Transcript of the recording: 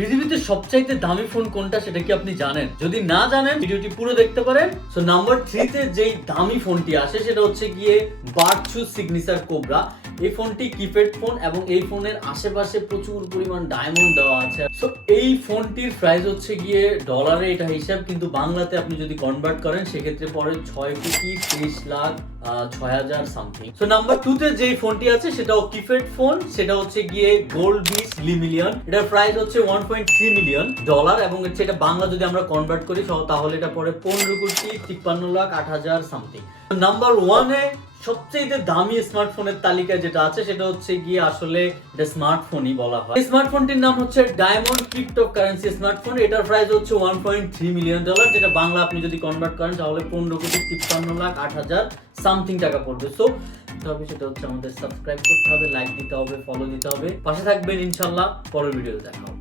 পৃথিবীতে সবচাইতে দামি ফোন কোনটা সেটা কি আপনি জানেন? যদি না জানেন ভিডিওটি পুরো দেখতে পারেন। সো নাম্বার 3 তে যেই দামি ফোনটি আসে সেটা হচ্ছে গিয়ে বার্চু সিগনেচার কোবরা। এই ফোনটি কিপ্যাড ফোন এবং এই ফোনের আশেপাশে প্রচুর পরিমাণ ডায়মন্ড দেওয়া আছে। সো এই ফোনটির প্রাইস হচ্ছে গিয়ে ডলারে এটা হিসাব, কিন্তু বাংলাতে আপনি যদি কনভার্ট করেন সেক্ষেত্রে পরে 6,30,06,000 সামথিং। সো নাম্বার 2 তে যেই ফোনটি আছে সেটাও কিপ্যাড ফোন, সেটা হচ্ছে গিয়ে গোল্ড বিচ লিমিলিয়ন। এটার প্রাইস হচ্ছে 1.3 মিলিয়ন ডলার এবং এটা বাংলা যদি আমরা কনভার্ট করি তাহলে এটা পরে 15,53,08,000 সামথিং। নাম্বার 1 এ সবচেয়ে দামি স্মার্টফোনের তালিকায় যেটা আছে সেটা হচ্ছে গিয়ে আসলে এটা স্মার্টফোনই বলা হয়। এই স্মার্টফোনটির নাম হচ্ছে ডায়মন্ড ক্রিপ্টোকারেন্সি স্মার্টফোন। এটার প্রাইস হচ্ছে 1.3 মিলিয়ন ডলার, যেটা বাংলা আপনি যদি কনভার্ট করেন তাহলে 15,53,08,000 সামথিং টাকা পড়বে। সো তবে সেটা হচ্ছে আমাদের সাবস্ক্রাইব করতে হবে, লাইক দিতে হবে, ফলো দিতে হবে, পাশে থাকবেন ইনশাআল্লাহ। পরের ভিডিওতে দেখা হবে।